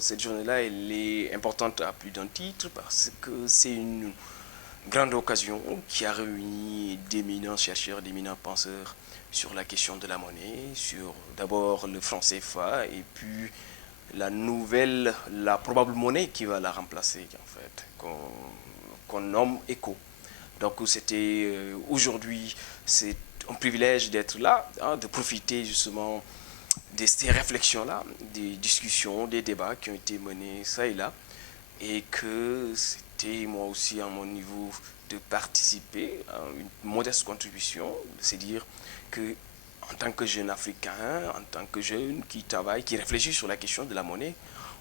cette journée-là, elle est importante à plus d'un titre parce que c'est une grande occasion qui a réuni d'éminents chercheurs, d'éminents penseurs sur la question de la monnaie, sur d'abord le franc CFA et puis la probable monnaie qui va la remplacer en fait, qu'on nomme ECO. Donc c'était aujourd'hui, c'est un privilège d'être là, hein, de profiter justement de ces réflexions-là, des discussions, des débats qui ont été menés ça et là, et que c'était moi aussi à mon niveau de participer à une modeste contribution, c'est dire que en tant que jeune Africain, en tant que jeune qui travaille, qui réfléchit sur la question de la monnaie,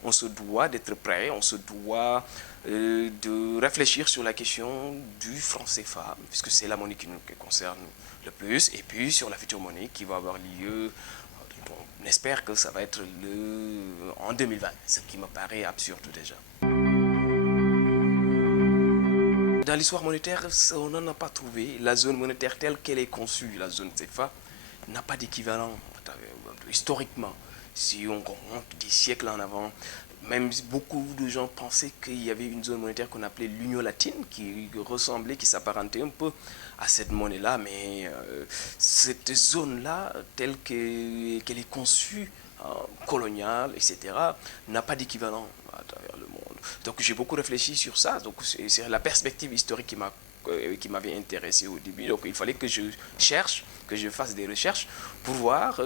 on se doit d'être prêt, on se doit de réfléchir sur la question du franc CFA, puisque c'est la monnaie qui nous concerne le plus, et puis sur la future monnaie qui va avoir lieu, on espère que ça va être en 2020, ce qui me paraît absurde déjà. Dans l'histoire monétaire, on n'en a pas trouvé. La zone monétaire telle qu'elle est conçue, la zone CFA, n'a pas d'équivalent historiquement. Si on remonte des siècles en avant, même beaucoup de gens pensaient qu'il y avait une zone monétaire qu'on appelait l'Union latine, qui ressemblait, qui s'apparentait un peu à cette monnaie-là, mais cette zone-là, telle qu'elle est conçue, coloniale, etc., n'a pas d'équivalent à travers le monde. Donc j'ai beaucoup réfléchi sur ça, donc c'est la perspective historique qui m'avait intéressé au début. Donc il fallait que je cherche, que je fasse des recherches pour voir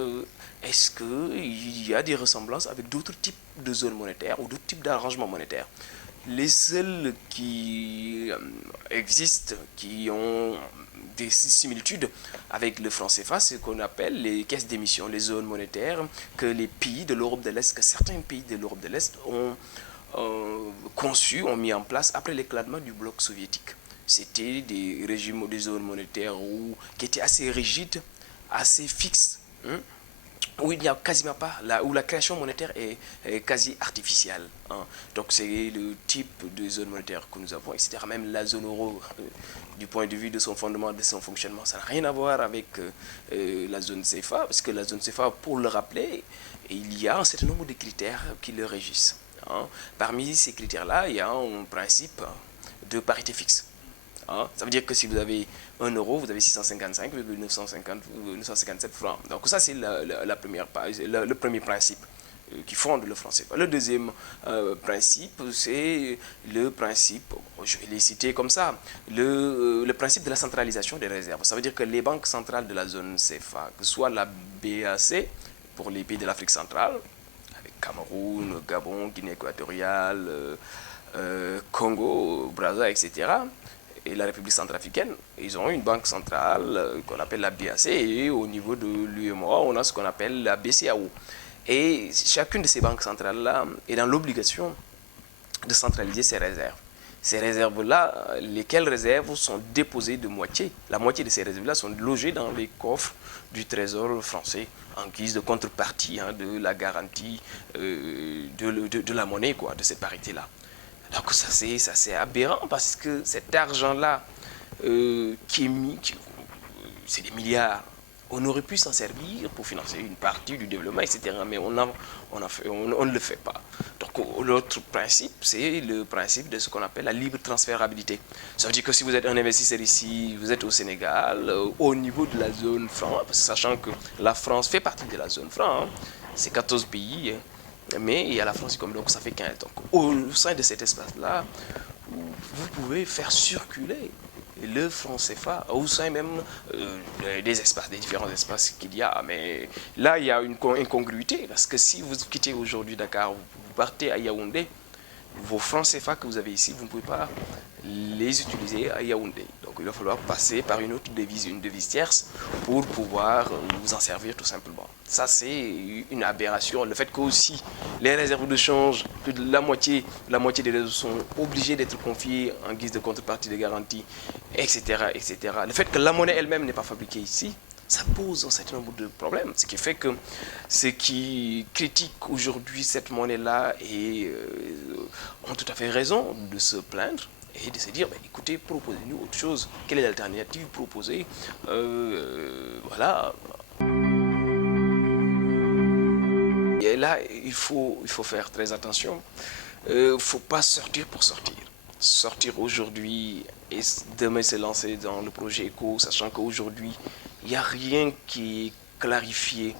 est-ce qu'il y a des ressemblances avec d'autres types de zones monétaires ou d'autres types d'arrangements monétaires. Les seuls qui existent, qui ont des similitudes avec le franc CFA, c'est ce qu'on appelle les caisses d'émission, les zones monétaires que les pays de l'Europe de l'Est, que certains pays de l'Europe de l'Est ont conçus, ont mis en place après l'éclatement du bloc soviétique. C'était des régimes, des zones monétaires qui étaient assez rigides, assez fixes, hein, où il n'y a quasiment pas, où la création monétaire est quasi artificielle. Hein. Donc c'est le type de zone monétaire que nous avons, etc. Même la zone euro, du point de vue de son fondement, de son fonctionnement, ça n'a rien à voir avec la zone CFA, parce que la zone CFA, pour le rappeler, il y a un certain nombre de critères qui le régissent. Hein. Parmi ces critères-là, il y a un principe de parité fixe. Hein? Ça veut dire que si vous avez 1 euro, vous avez 655,957 francs. Donc ça, c'est le premier principe qui fonde le franc CFA. Le deuxième principe, c'est le principe, je vais les citer comme ça, le principe de la centralisation des réserves. Ça veut dire que les banques centrales de la zone CFA, que ce soit la BAC pour les pays de l'Afrique centrale, avec Cameroun, Gabon, Guinée équatoriale, Congo, Brazza, etc., et la République centrafricaine, ils ont une banque centrale qu'on appelle la BAC, et au niveau de l'UEMOA, on a ce qu'on appelle la BCAO. Et chacune de ces banques centrales-là est dans l'obligation de centraliser ses réserves. Ces réserves-là, lesquelles réserves sont déposées de moitié. La moitié de ces réserves-là sont logées dans les coffres du Trésor français en guise de contrepartie, hein, de la garantie de la monnaie, quoi, de cette parité-là. Donc ça c'est aberrant parce que cet argent-là qui est mis, c'est des milliards, on aurait pu s'en servir pour financer une partie du développement, etc. Mais on ne le fait pas. Donc l'autre principe, c'est le principe de ce qu'on appelle la libre transférabilité. Ça veut dire que si vous êtes un investisseur ici, vous êtes au Sénégal, au niveau de la zone franc, sachant que la France fait partie de la zone franc, hein, c'est 14 pays, hein, mais il y a la France comme donc ça fait 15. Donc au sein de cet espace-là, vous pouvez faire circuler le franc CFA au sein même des espaces, des différents espaces qu'il y a. Mais là, il y a une incongruité parce que si vous quittez aujourd'hui Dakar, vous partez à Yaoundé, vos francs CFA que vous avez ici, vous ne pouvez pas les utiliser à Yaoundé. Donc il va falloir passer par une autre devise, une devise tierce, pour pouvoir vous en servir tout simplement. Ça, c'est une aberration. Le fait que aussi les réserves de change, plus de la moitié des réserves sont obligées d'être confiées en guise de contrepartie de garantie, etc., etc. Le fait que la monnaie elle-même n'est pas fabriquée ici, ça pose un certain nombre de problèmes. Ce qui fait que ceux qui critiquent aujourd'hui cette monnaie-là ont tout à fait raison de se plaindre et de se dire, bah, écoutez, proposez-nous autre chose. Quelle est l'alternative proposée? Voilà. Et là, il faut faire très attention. Il ne faut pas sortir pour sortir. Sortir aujourd'hui et demain se lancer dans le projet ECO, sachant qu'aujourd'hui, il n'y a rien qui est clarifié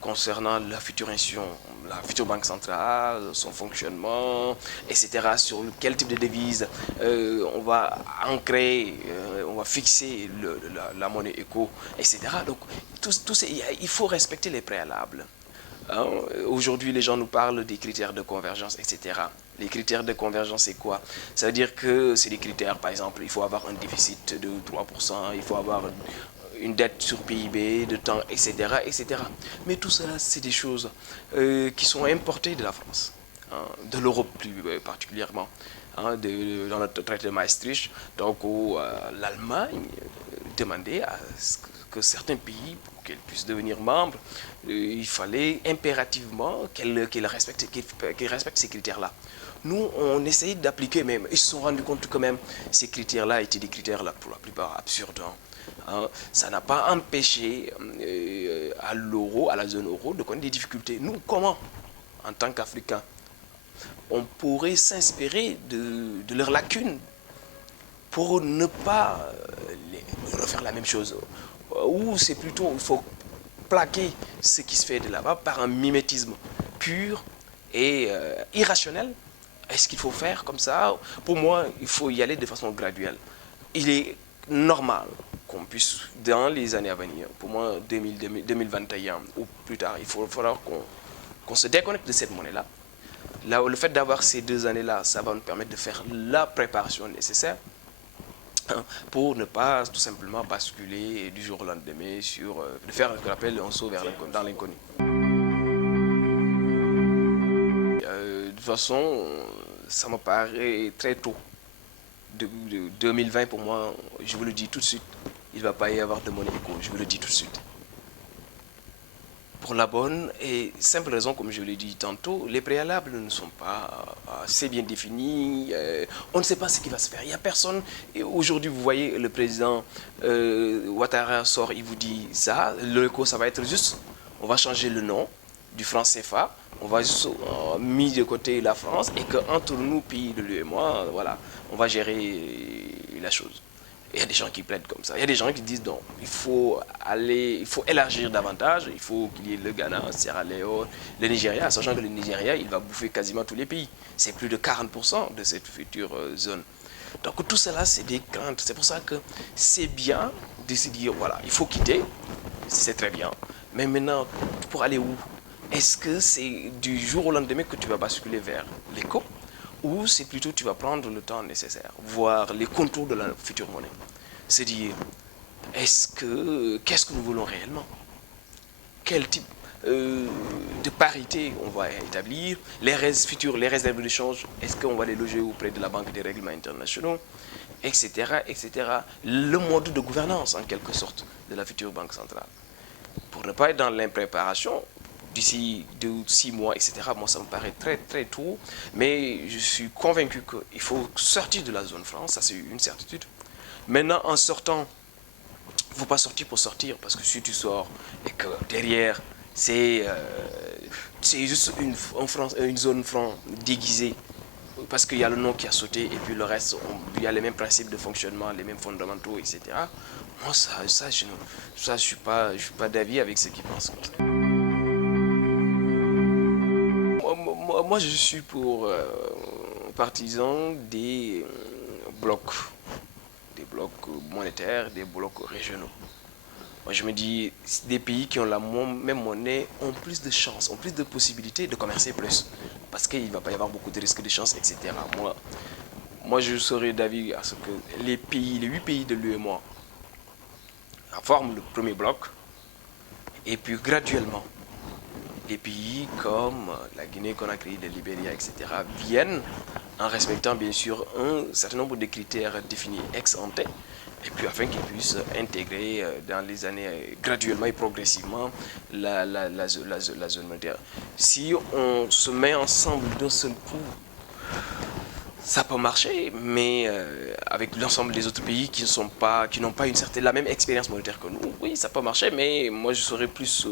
concernant la future institution, la future banque centrale, son fonctionnement, etc. Sur quel type de devise on va ancrer, on va fixer la monnaie ECO, etc. Donc, il faut respecter les préalables. Hein? Aujourd'hui, les gens nous parlent des critères de convergence, etc. Les critères de convergence, c'est quoi? Ça veut dire que c'est des critères, par exemple, il faut avoir un déficit de 3%, il faut avoir une dette sur PIB de temps, etc., etc. Mais tout cela, c'est des choses qui sont importées de la France, hein, de l'Europe plus particulièrement, hein, dans notre traité de Maastricht. Donc, l'Allemagne demandait à ce que certains pays, pour qu'ils puissent devenir membres, il fallait impérativement qu'ils respectent ces critères-là. Nous, on essaye d'appliquer, mais ils se sont rendus compte que même ces critères-là étaient des critères pour la plupart absurdes. Hein. Ça n'a pas empêché à l'euro, à la zone euro, de connaître des difficultés. Nous, comment, en tant qu'Africains, on pourrait s'inspirer de leurs lacunes pour ne pas refaire la même chose? Ou c'est plutôt, il faut plaquer ce qui se fait de là-bas par un mimétisme pur et irrationnel. Est-ce qu'il faut faire comme ça? Pour moi, il faut y aller de façon graduelle. Il est normal qu'on puisse, dans les années à venir, pour moi 2021 ou plus tard, il faudra qu'on se déconnecte de cette monnaie-là. Là, le fait d'avoir ces 2 années-là, ça va nous permettre de faire la préparation nécessaire, hein, pour ne pas tout simplement basculer du jour au lendemain de faire ce qu'on appelle un saut dans l'inconnu. De toute façon, ça me paraît très tôt. 2020 pour moi, je vous le dis tout de suite, il ne va pas y avoir de monnaie ECO, je vous le dis tout de suite. Pour la bonne et simple raison, comme je l'ai dit tantôt, les préalables ne sont pas assez bien définis, on ne sait pas ce qui va se faire. Il n'y a personne, et aujourd'hui vous voyez le président Ouattara sort, il vous dit ça, l'ECO ça va être juste, on va changer le nom du franc CFA, on va juste mis de côté la France et qu'entre nous, pays de l'UEMOA, voilà, on va gérer la chose. Il y a des gens qui plaident comme ça. Il y a des gens qui disent non, il faut élargir davantage, il faut qu'il y ait le Ghana, Sierra Leone, le Nigeria, sachant que le Nigeria, il va bouffer quasiment tous les pays. C'est plus de 40% de cette future zone. Donc tout cela, c'est des craintes. C'est pour ça que c'est bien de se dire, voilà, il faut quitter, c'est très bien. Mais maintenant, pour aller où? Est-ce que c'est du jour au lendemain que tu vas basculer vers l'éco? Ou c'est plutôt tu vas prendre le temps nécessaire, voir les contours de la future monnaie. C'est dire, qu'est-ce que nous voulons réellement? Quel type de parité on va établir? Les réserves de change, est-ce qu'on va les loger auprès de la Banque des règlements internationaux, etc., etc. Le mode de gouvernance, en quelque sorte, de la future Banque centrale. Pour ne pas être dans l'impréparation, d'ici 2 ou 6 mois, etc. Moi, ça me paraît très, très tôt. Mais je suis convaincu qu'il faut sortir de la zone franc, ça c'est une certitude. Maintenant, en sortant, il ne faut pas sortir pour sortir, parce que si tu sors et que derrière, c'est juste une zone franc déguisée, parce qu'il y a le nom qui a sauté, et puis le reste, il y a les mêmes principes de fonctionnement, les mêmes fondamentaux, etc. Moi, je ne suis pas d'avis avec ceux qui pensent comme ça. Moi, je suis partisan des blocs monétaires, des blocs régionaux. Moi, je me dis, des pays qui ont la même monnaie ont plus de chances, ont plus de possibilités de commercer plus. Parce qu'il ne va pas y avoir beaucoup de risques de chance, etc. Moi, je serais d'avis à ce que les 8 pays de l'UEMOA forment le premier bloc, et puis graduellement, des pays comme la Guinée-Conakry, le Libéria, etc. viennent en respectant bien sûr un certain nombre de critères définis ex ante, et puis afin qu'ils puissent intégrer dans les années graduellement et progressivement la zone monétaire. Si on se met ensemble d'un seul coup, ça peut marcher, mais avec l'ensemble des autres pays qui n'ont pas la même expérience monétaire que nous, oui, ça peut marcher, mais moi je serais plus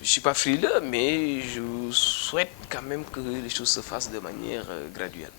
ne suis pas frileux, mais je souhaite quand même que les choses se fassent de manière graduelle.